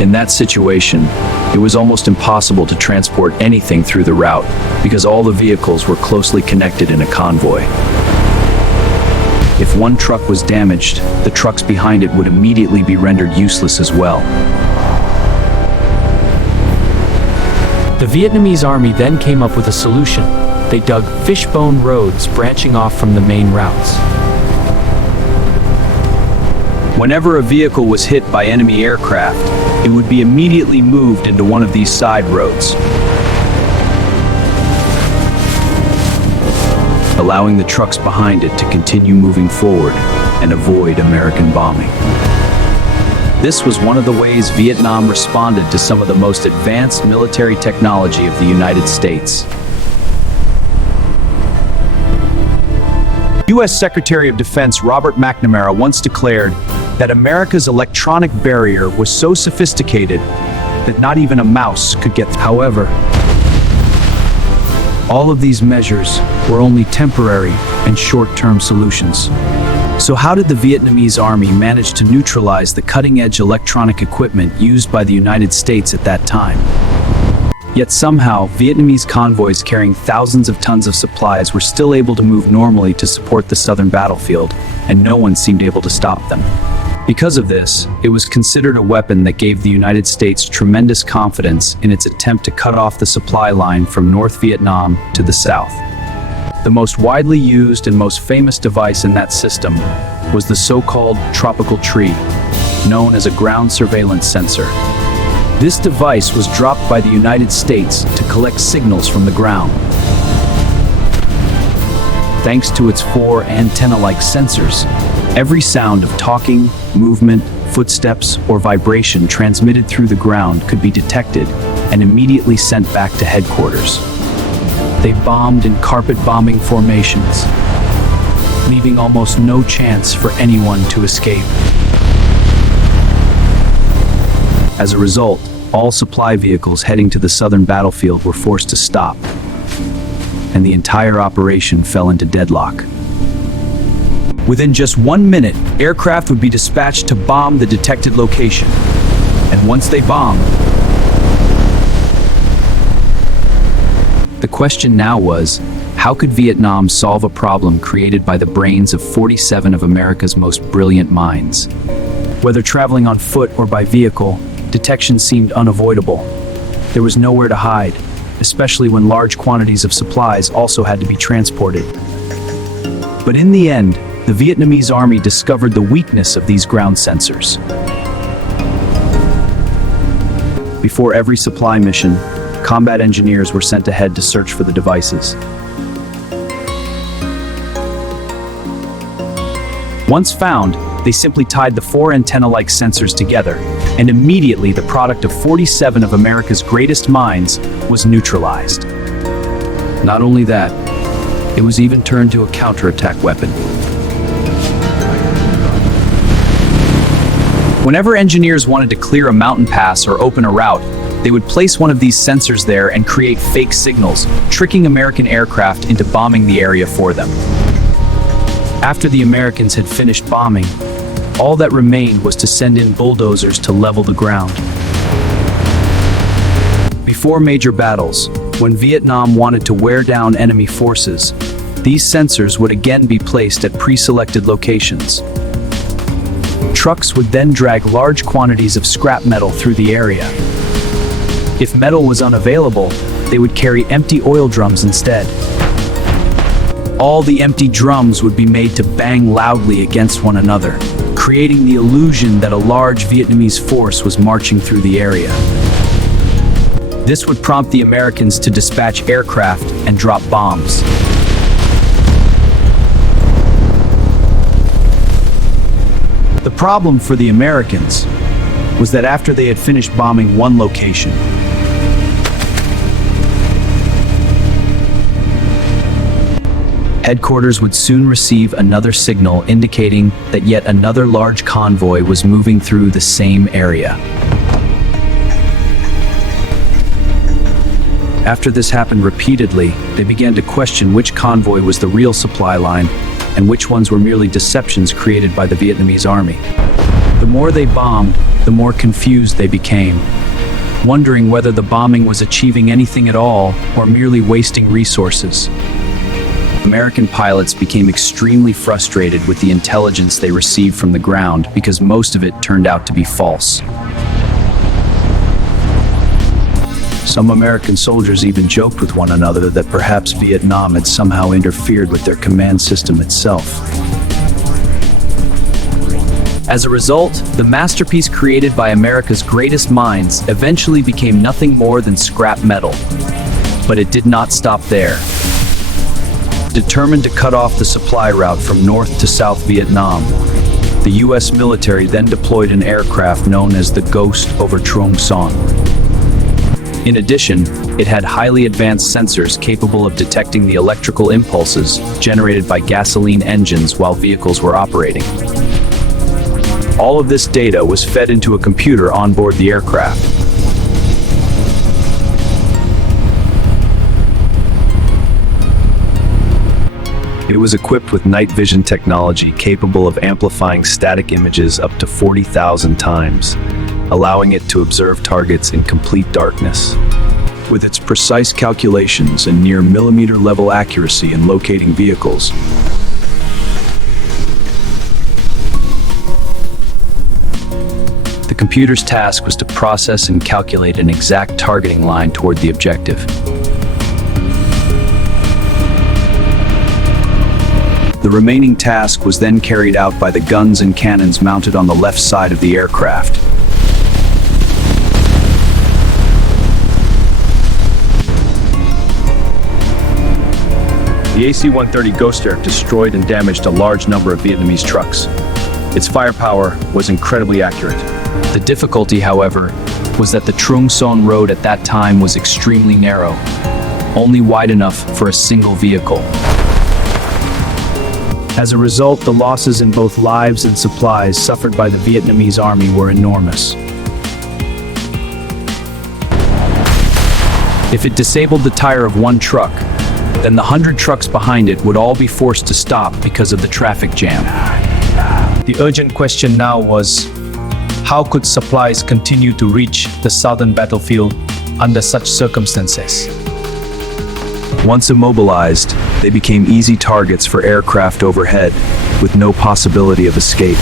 In that situation, it was almost impossible to transport anything through the route because all the vehicles were closely connected in a convoy. If one truck was damaged, the trucks behind it would immediately be rendered useless as well. The Vietnamese army then came up with a solution. They dug fishbone roads branching off from the main routes. Whenever a vehicle was hit by enemy aircraft, it would be immediately moved into one of these side roads, allowing the trucks behind it to continue moving forward and avoid American bombing. This was one of the ways Vietnam responded to some of the most advanced military technology of the United States. U.S. Secretary of Defense Robert McNamara once declared that America's electronic barrier was so sophisticated that not even a mouse could get through. However, all of these measures were only temporary and short-term solutions. So how did the Vietnamese army manage to neutralize the cutting-edge electronic equipment used by the United States at that time? Yet somehow, Vietnamese convoys carrying thousands of tons of supplies were still able to move normally to support the southern battlefield, and no one seemed able to stop them. Because of this, it was considered a weapon that gave the United States tremendous confidence in its attempt to cut off the supply line from North Vietnam to the south. The most widely used and most famous device in that system was the so-called tropical tree, known as a ground surveillance sensor. This device was dropped by the United States to collect signals from the ground. Thanks to its 4 antenna-like sensors, every sound of talking, movement, footsteps, or vibration transmitted through the ground could be detected and immediately sent back to headquarters. They bombed in carpet bombing formations, leaving almost no chance for anyone to escape. As a result, all supply vehicles heading to the southern battlefield were forced to stop, and the entire operation fell into deadlock. Within just 1 minute, aircraft would be dispatched to bomb the detected location. And once they bombed, the question now was, how could Vietnam solve a problem created by the brains of 47 of America's most brilliant minds? Whether traveling on foot or by vehicle, detection seemed unavoidable. There was nowhere to hide, especially when large quantities of supplies also had to be transported. But in the end, the Vietnamese army discovered the weakness of these ground sensors. Before every supply mission, combat engineers were sent ahead to search for the devices. Once found, they simply tied the 4 antenna-like sensors together, and immediately the product of 47 of America's greatest minds was neutralized. Not only that, it was even turned to a counterattack weapon. Whenever engineers wanted to clear a mountain pass or open a route, they would place one of these sensors there and create fake signals, tricking American aircraft into bombing the area for them. After the Americans had finished bombing, all that remained was to send in bulldozers to level the ground. Before major battles, when Vietnam wanted to wear down enemy forces, these sensors would again be placed at pre-selected locations. Trucks would then drag large quantities of scrap metal through the area. If metal was unavailable, they would carry empty oil drums instead. All the empty drums would be made to bang loudly against one another, creating the illusion that a large Vietnamese force was marching through the area. This would prompt the Americans to dispatch aircraft and drop bombs. The problem for the Americans was that after they had finished bombing one location, headquarters would soon receive another signal indicating that yet another large convoy was moving through the same area. After this happened repeatedly, they began to question which convoy was the real supply line and which ones were merely deceptions created by the Vietnamese army. The more they bombed, the more confused they became, wondering whether the bombing was achieving anything at all or merely wasting resources. American pilots became extremely frustrated with the intelligence they received from the ground because most of it turned out to be false. Some American soldiers even joked with one another that perhaps Vietnam had somehow interfered with their command system itself. As a result, the masterpiece created by America's greatest minds eventually became nothing more than scrap metal. But it did not stop there. Determined to cut off the supply route from North to South Vietnam, the US military then deployed an aircraft known as the Ghost over Truong Son. In addition, it had highly advanced sensors capable of detecting the electrical impulses generated by gasoline engines while vehicles were operating. All of this data was fed into a computer on board the aircraft. It was equipped with night vision technology capable of amplifying static images up to 40,000 times, allowing it to observe targets in complete darkness. With its precise calculations and near millimeter-level accuracy in locating vehicles, the computer's task was to process and calculate an exact targeting line toward the objective. The remaining task was then carried out by the guns and cannons mounted on the left side of the aircraft. The AC-130 Ghost Air destroyed and damaged a large number of Vietnamese trucks. Its firepower was incredibly accurate. The difficulty, however, was that the Truong Son road at that time was extremely narrow, only wide enough for a single vehicle. As a result, the losses in both lives and supplies suffered by the Vietnamese army were enormous. If it disabled the tire of one truck, then the 100 trucks behind it would all be forced to stop because of the traffic jam. The urgent question now was, how could supplies continue to reach the southern battlefield under such circumstances? Once immobilized, they became easy targets for aircraft overhead, with no possibility of escape.